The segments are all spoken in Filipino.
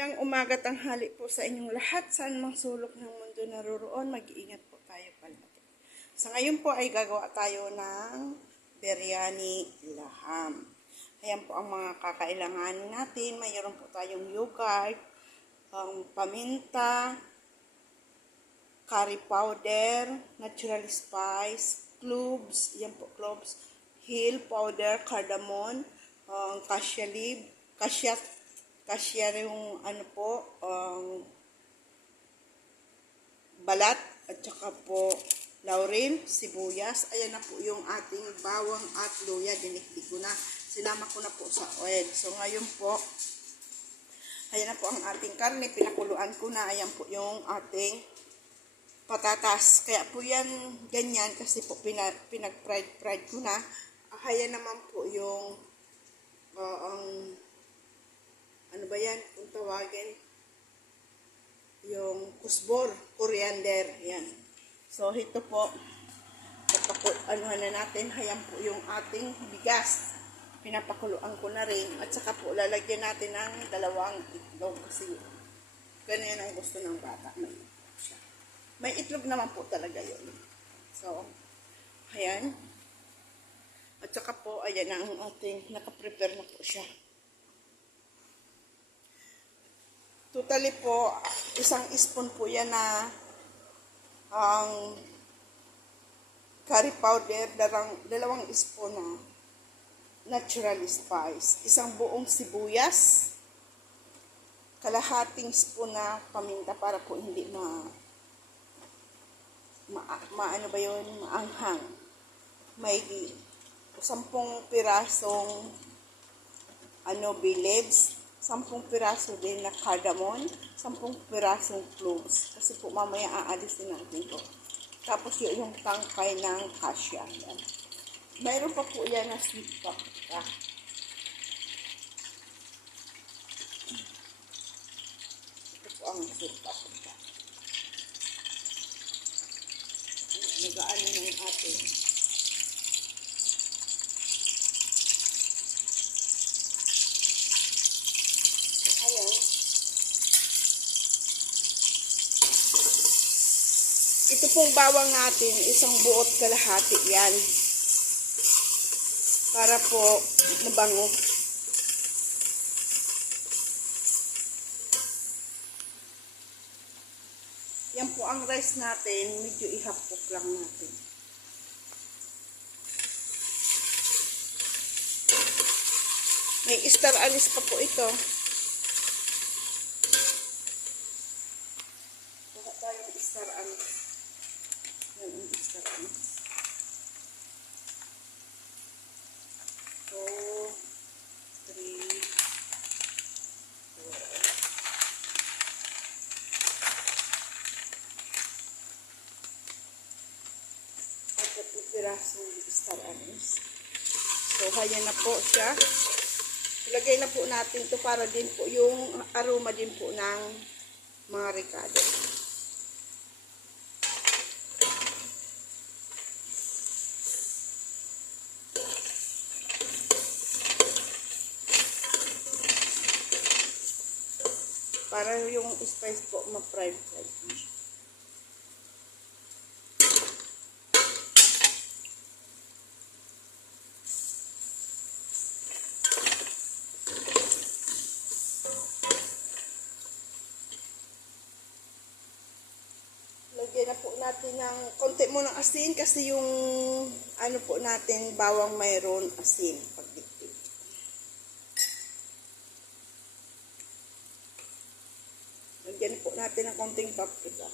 Magandang umaga, tanghali po sa inyong lahat. Saan mang sulok ng mundo naroroon, mag-iingat po tayo palagi. Sa ngayon po ay gagawa tayo ng biryani laham. Ayan po ang mga kakailanganin natin. Mayroon po tayong yogurt, paminta, curry powder, natural spice, cloves, yan po cloves, hill powder, cardamom, cassia leaf, cassia yung ano po, balat, at saka po laurel, sibuyas. Ayan na po yung ating bawang at luya. Dinikdik ko na. Sinama ko na po sa oil. So ngayon po, ayan na po ang ating karne. Pinakuluan ko na. Ayan po yung ating patatas. Kaya po yan ganyan kasi po pinag-fried ko na. Ayan naman po yung ano ba yan kung tawagin? Yung kusbor, coriander, yan. So, ito po, anuhan na natin, hayan po yung ating bigas. Pinapakuluan ko na rin. At saka po, lalagyan natin ng 2 itlog kasi ganyan ang gusto ng bata. May itlog naman po talaga yun. So, ayan. At saka po, ayan ang ating, nakaprepare na po siya. Totally po, 1 spoon po yan na ang curry powder, 2 spoon na natural spice, 1 buong sibuyas, kalahating spoon na paminta para po hindi ano ba yun, maanghang. May 10 pirasong bay leaves, 10 piraso din na cardamom, 10 pirasong cloves. Kasi po mamaya aalisin natin to. Tapos yung tangkay ng cassia. Yan. Mayroon pa po yan na sweet paprika. Ito po ang sweet paprika. Nagaan na yung ating. Ito pong bawang natin, 1 buot kalahati yan. Para po mabango. Yan po ang rice natin, medyo ihapok lang natin. May star anise pa po ito. Baka tayo star anise. Yan ang star anise. 2, 3, 4. Apat na pirasong star anise. So, hayan na po siya. Ilagay na po natin ito para din po yung aroma din po ng mga ricado. Para yung spice po ma-fry. Lagyan na po natin ng konti mo ng asin kasi yung ano po natin bawang mayroon asin pagdiktik. Lagyan po natin ng konting paprika.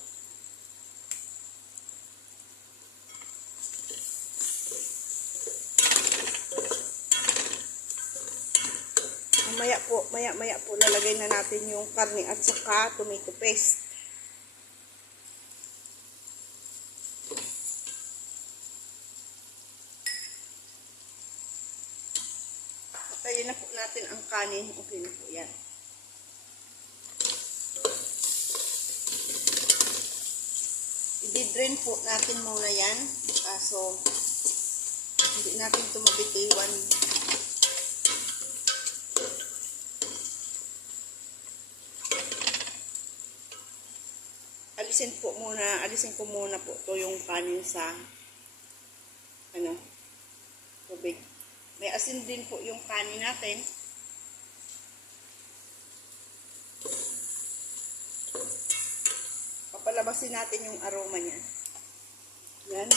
Maya po lalagay na natin yung karne at saka tomato paste. Patayin na po natin ang kanin. Okay na po yan. I-drain po natin muna yan. Kaso, hindi natin ito mabitiwan. alisin ko muna po to yung kanin sa tubig. May asin din po yung kanin natin. Papalabasin natin yung aroma niya. Yan.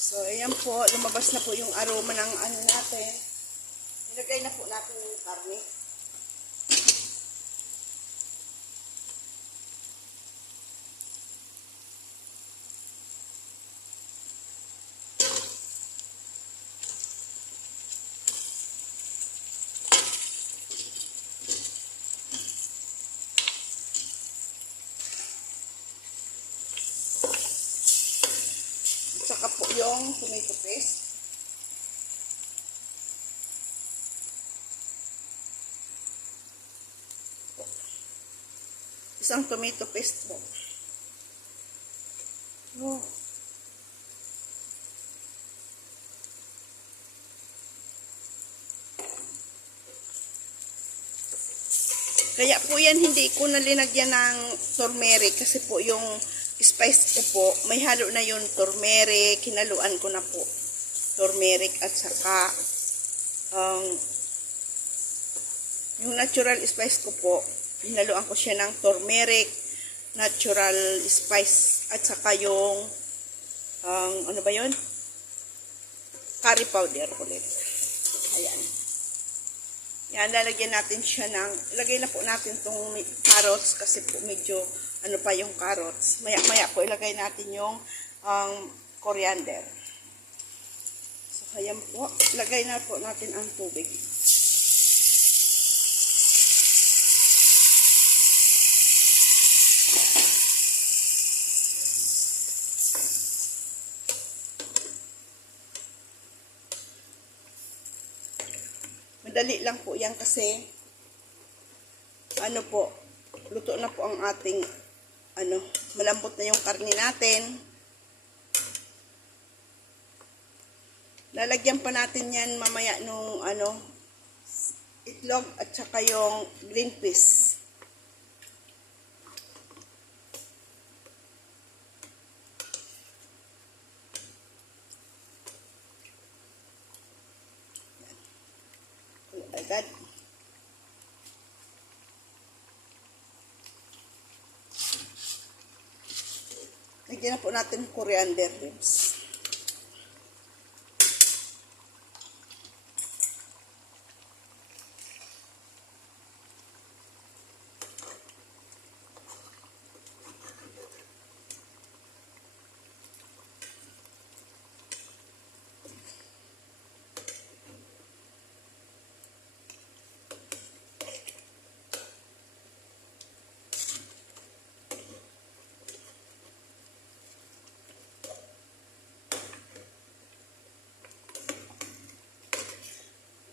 So, ayan po, lumabas na po yung aroma ng natin. Ilagay na po natin yung karne. Saka po yung tomato paste. Isang tomato paste po. Oh. Kaya po yan, hindi ko na linagyan ng turmeric kasi po yung spice ko po, may halo na yung turmeric, hinaluan ko na po turmeric at saka yung natural spice ko po, hinaluan ko siya ng turmeric, natural spice at saka yung ano ba yun? Curry powder ulit. Ayan. Yan, lalagyan natin siya ilagay na po natin tong carrots kasi po medyo ano pa yung carrots. Maya po ilagay natin yung coriander. So, ayan po. Ilagay na po natin ang tubig. Madali lang po yan kasi luto na po ang ating malambot na yung karne natin. Lalagyan pa natin yan mamaya nung itlog at saka yung green peas. Agad. Lagyan na po natin coriander leaves.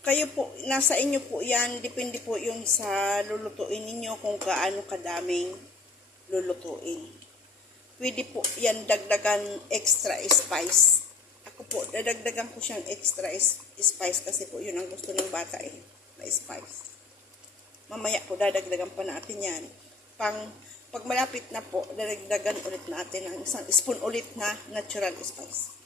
Kayo po, nasa inyo po yan, depende po yung sa lulutuin ninyo kung gaano kadaming lulutuin. Pwede po yan dagdagan extra spice. Ako po, dadagdagan ko siyang extra spice kasi po yun ang gusto ng bata na spice. Mamaya po dadagdagan pa natin yan. Pag malapit na po, dadagdagan ulit natin ang isang spoon ulit na natural spice.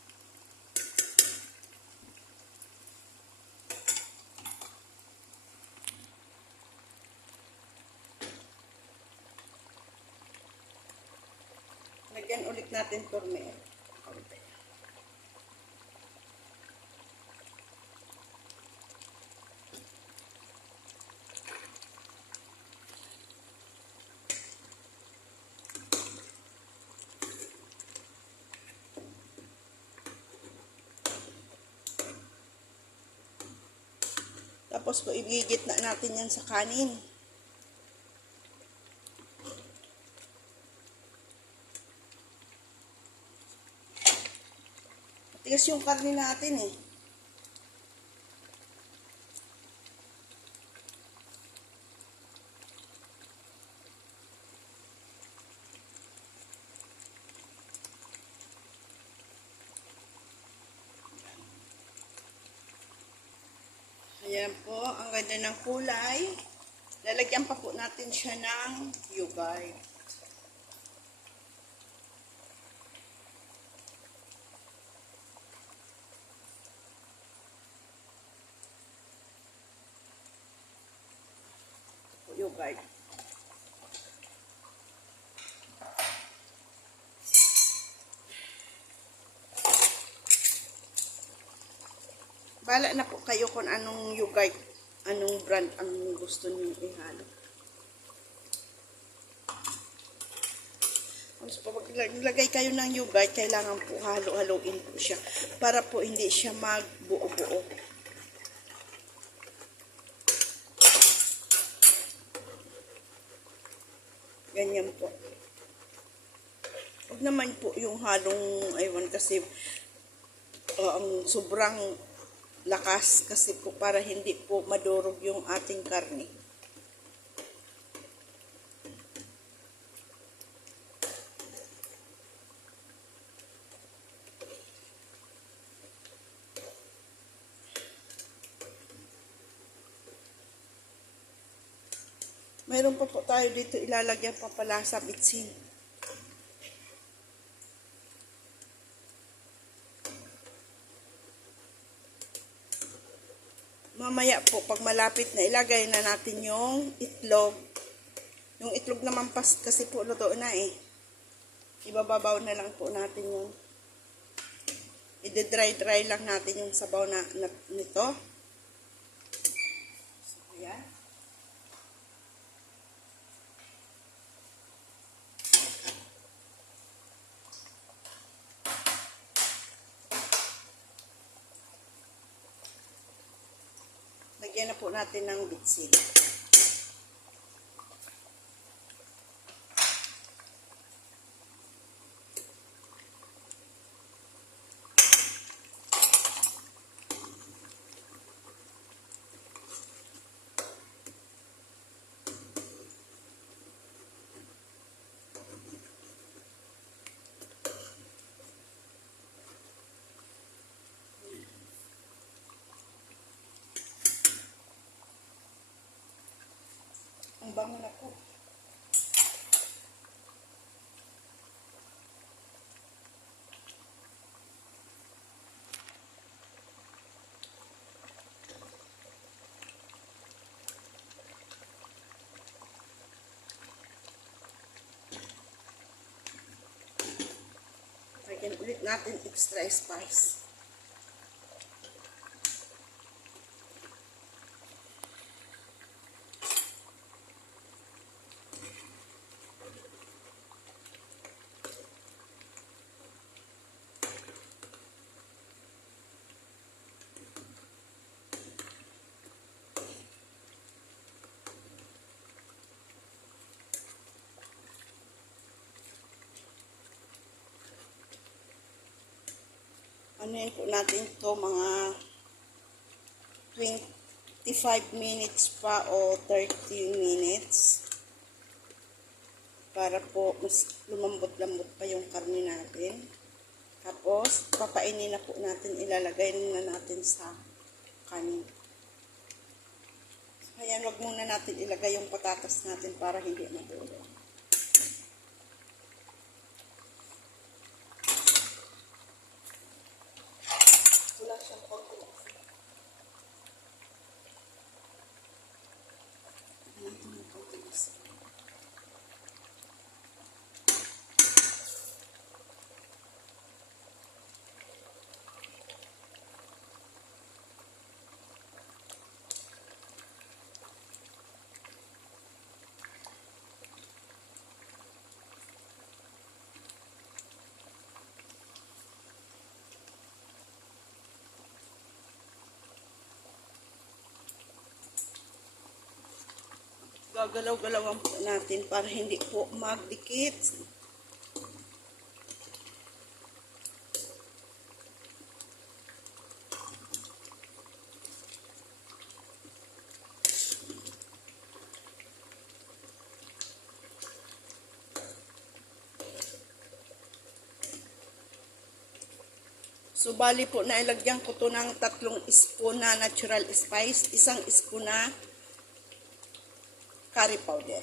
Lagyan ulit natin turmeric. Tapos po, igigit na natin yan sa kanin. Tigas yung karne natin eh. Ayan po, ang ganda ng kulay. Lalagyan pa po natin siya ng yogurt. yogurt. Bala na po kayo kung anong yogurt, anong brand ang gusto niyo ihalo. Tapos pag lagay kayo ng yogurt, kailangan po halo-haloin po siya para po hindi siya magbuo-buo. Ganyan po. Huwag naman po yung halong, aywan kasi ang sobrang lakas kasi po para hindi po madurog yung ating karne. Mayroon pa po tayo dito ilalagyan pa pala sa bitsin. Mamaya po, pag malapit na, ilagay na natin yung itlog. Yung itlog naman kasi po luto na eh. Ibababaw na lang po natin yung i-dry lang natin yung sabaw nito. So, ayan. Lagyan na po natin ng bitsin. Ang bango na po. Lagyan ulit natin extra spice. Ano yun po natin to mga 25 minutes pa o 30 minutes para po mas lumambot-lambot pa yung karne natin. Tapos papainin na po natin, ilalagay na natin sa kanin. Ayan, wag muna natin ilagay yung patatas natin para hindi madurog. Wala siyang konti. Gagalaw-galawan po natin para hindi po magdikit. So, bali po na ilagyan ko to ng 3 spoon na natural spice, 1 spoon na curry powder.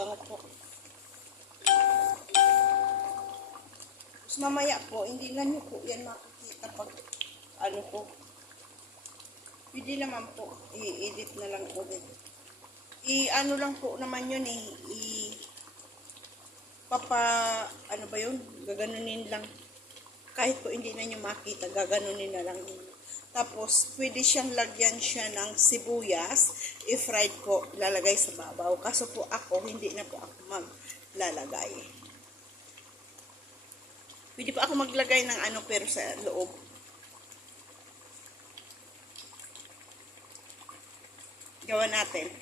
bango po. Tapos mamaya po, hindi na nyo po yan makikita pag ano po. Pwede naman po, i-edit na lang ulit. I-ano lang po naman yun eh. Ano ba yun? Gaganunin lang. Kahit po hindi na nyo makita, gaganunin na lang yun. Tapos, pwede siyang lagyan siya ng sibuyas. I-fried po, lalagay sa babaw. Kaso po ako, hindi na po ako maglalagay. Pwede po ako maglagay ng ano pero sa loob. Gawa natin.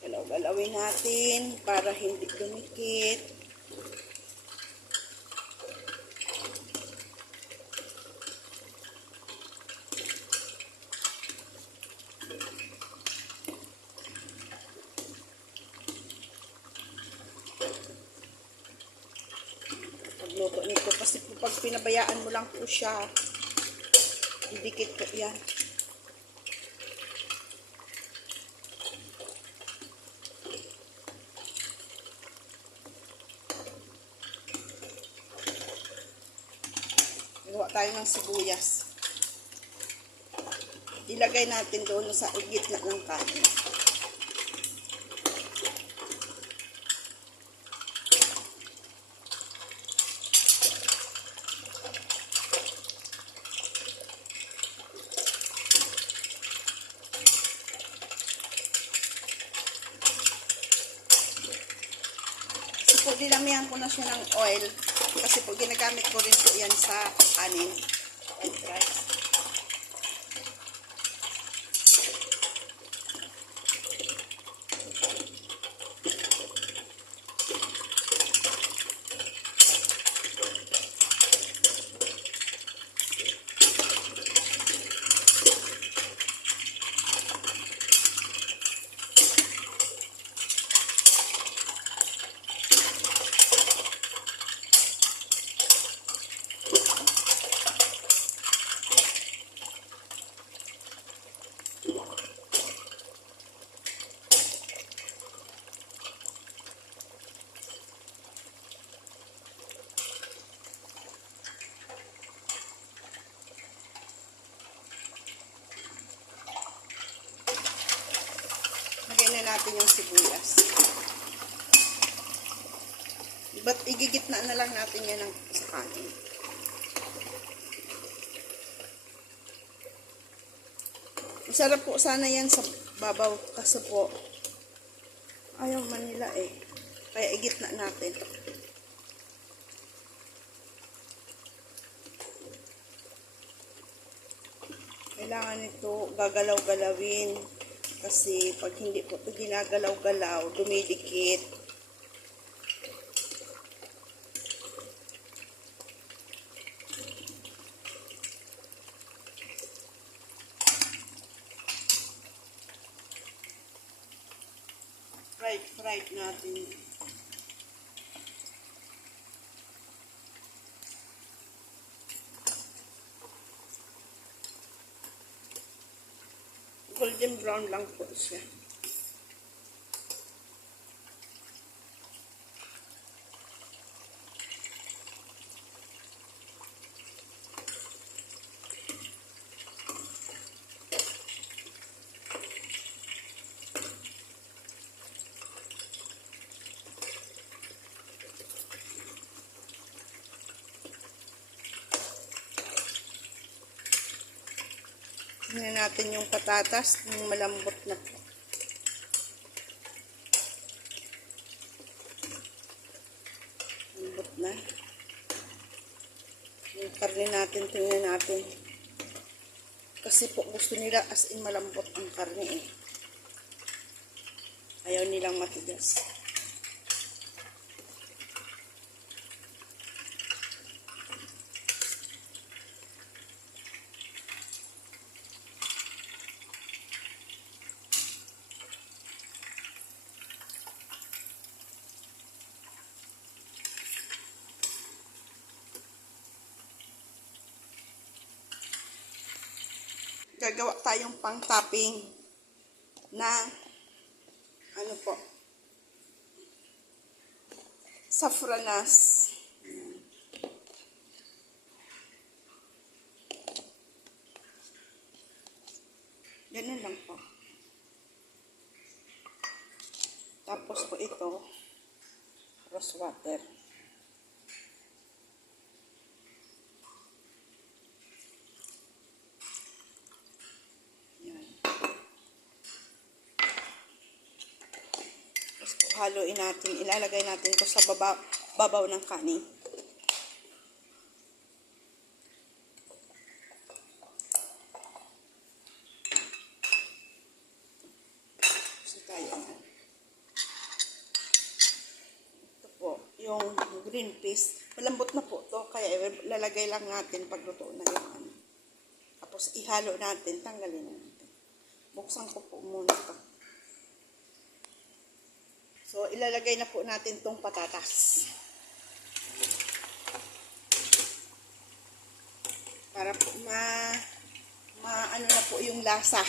Galaw-galawin natin para hindi dumikit. Pagluto nito kasi po pag pinabayaan mo lang po siya, didikit po yan. Gawa tayo ng sibuyas. Ilagay natin doon sa gitna ng kanin. Kasi po dinamihan ko na siya ng oil. Kasi po ginagamit ko rin po yan sa kanin. And rice. Lagyan na natin yung sibuyas. But igigitna na lang natin yan sa kanin. Masarap po sana yan sa babaw kasi po ayaw man nila eh. Kaya igitna natin. Kailangan ito gagalaw-galawin. Kasi pag hindi po ito ginagalaw-galaw, dumidikit. Fried natin. Golden brown lang po siya. Tingnan natin yung patatas, yung malambot na po. Malambot na. Yung karne natin, tingnan natin. Kasi po gusto nila as in malambot ang karne eh. Ayaw nilang matigas. Gagawa tayong pang-topping na ano po, Safranas. Ganun lang po. Tapos po ito, rose water. Yan. Tapos po, haluin natin. Ilalagay natin ito sa babaw ng kanin. Yung green peas, malambot na po to, kaya lalagay lang natin pag luto na yung ano. Tapos ihalo natin, tanggalin natin. Buksan ko po muna ito. So ilalagay na po natin tong patatas. Para po ano na po yung lasa.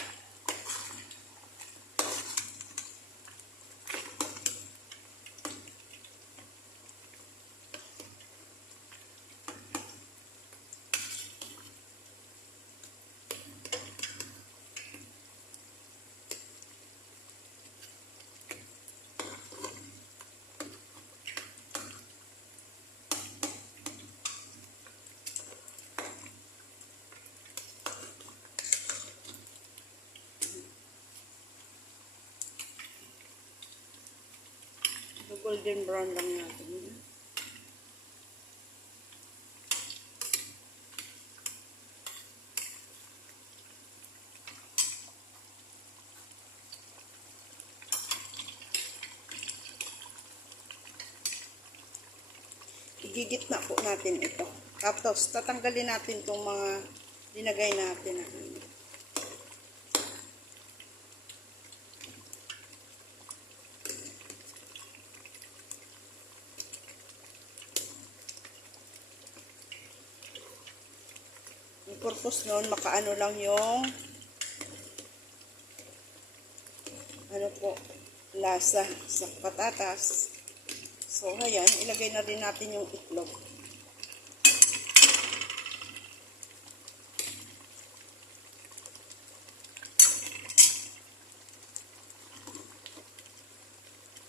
Golden brown lang natin. Igigit na po natin ito. Tapos tatanggalin natin itong mga linagay natin. Ang purpose nun, makaano lang yung ano po, lasa sa patatas. So, ayan, ilagay na rin natin yung itlog.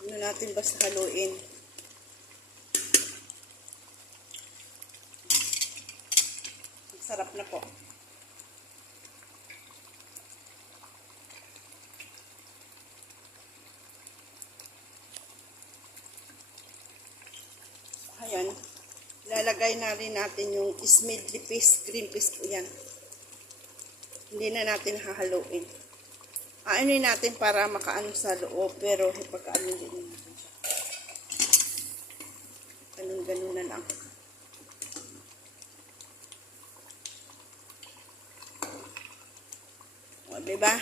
Ano natin basta haluin. Sarap na po. Ayan. Lalagay na rin natin yung smidley peas, green peas po yan. Hindi na natin hahaluin. Aanoy natin para makaano sa loob, pero pagkaano din natin siya. Ganun na lang. O, diba?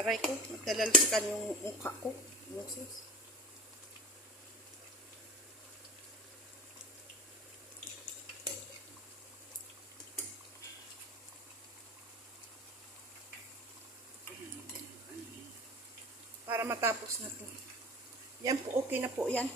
Aray ko, nagtalalsikan yung mukha ko. Moses. Para matapos na po. Yan po, okay na po yan.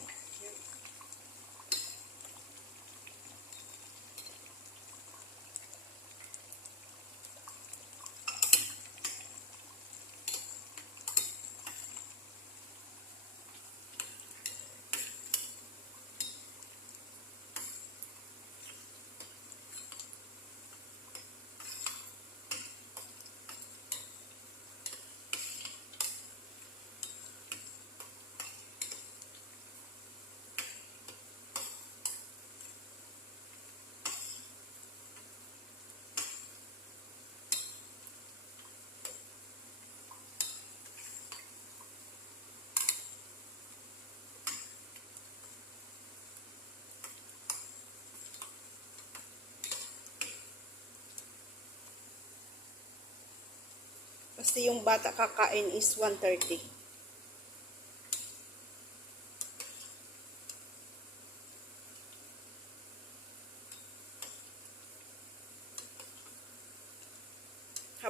Kasi yung bata kakain is 1:30.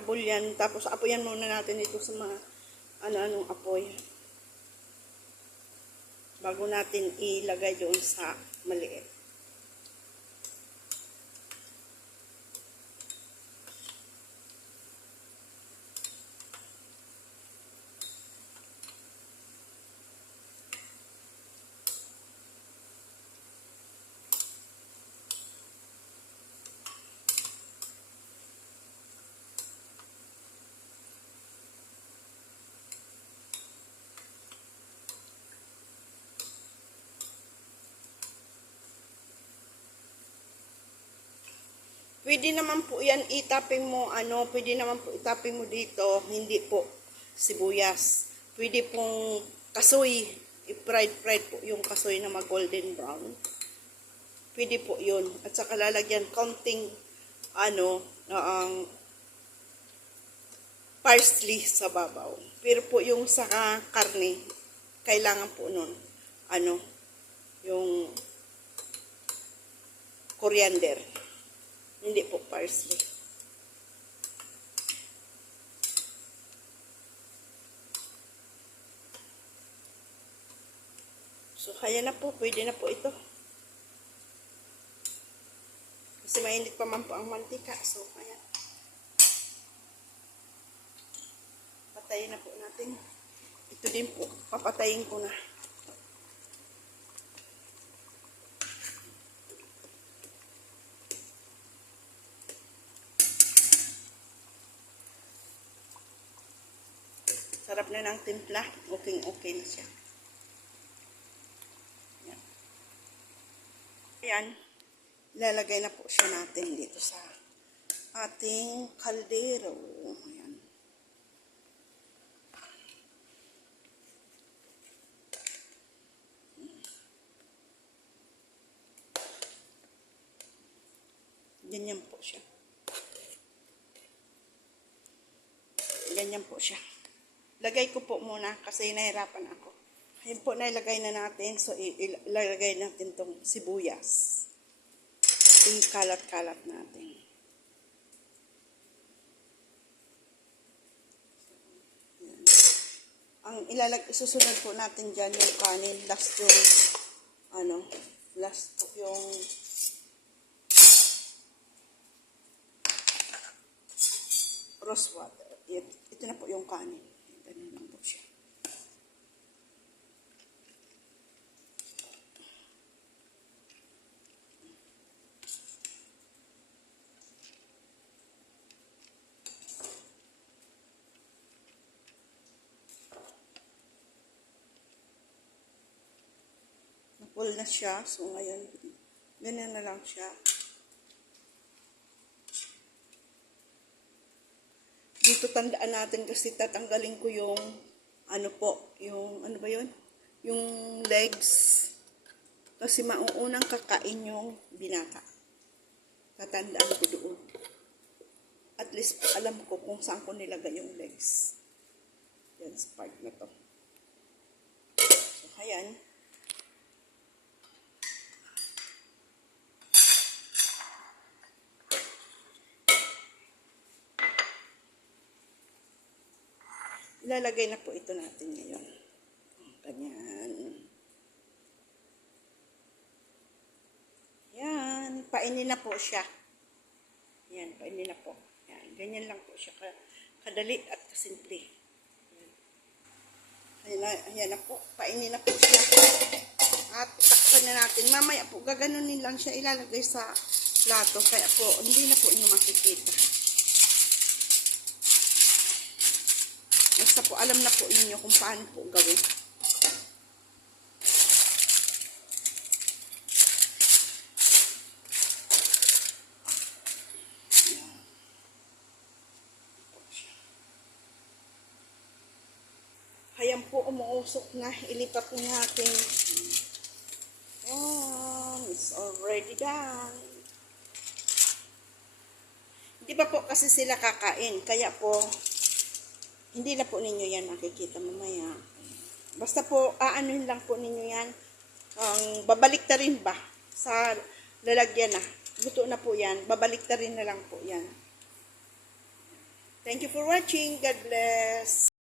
Habulyan. Tapos apoyan muna natin ito sa mga ano-anong apoy. Bago natin ilagay doon sa maliit. Pwede naman po yan itaping mo, pwede naman po itaping mo dito, hindi po sibuyas. Pwede pong kasoy, i-fried po yung kasoy na mag-golden brown. Pwede po yun. At saka lalagyan counting, parsley sa babaw. Pero po yung sa karne, kailangan po nun, yung coriander. Hindi po parsley. So, kaya na po. Pwede na po ito. Kasi mainit pa man po ang mantika. So, kaya. Patayin na po natin. Ito din po. Papatayin ko na. Sarap na ng timpla. Okay na siya. Yan. Ayan. Lalagay na po siya natin dito sa ating kaldero. Ayan. Ganyan po siya. Ganyan po siya. Lagay ko po muna kasi nahirapan ako. Ayun po, nailagay na natin. So, ilagay natin tong sibuyas. Yung kalat-kalat natin. Yan. Ang isusunod po natin dyan yung kanin. Last yung rose water. Ito na po yung kanin. Ganun lang po siya. Napul na siya. So, ngayon, ganyan na lang siya. Dito tandaan natin kasi tatanggalin ko yung yung legs. Kasi mauunang kakain yung binata. Tatandaan ko doon. At least alam ko kung saan ko nilagay yung legs. Yan sa part na to. So, ayan. Ilalagay na po ito natin ngayon. Ganyan. Yan. Painin na po siya. Yan. Painin na po. Yan. Ganyan lang po siya. Kadali at kasimple. Ayan na po. Painin na po siya. At takpan na natin. Mamaya po, gaganunin lang siya. Ilalagay sa plato. Kaya po, hindi na po inyo makikita. Basta po, alam na po ninyo kung paano po gawin. Ayan po, umuusok na. Ilipat po natin. Ayan, it's already done. Hindi pa po kasi sila kakain. Kaya po, hindi na po ninyo yan makikita mamaya. Basta po, aanuhin lang po ninyo yan. Babalik ta rin ba? Sa lalagyan na. Luto na po yan. Babalik ta rin na lang po yan. Thank you for watching. God bless.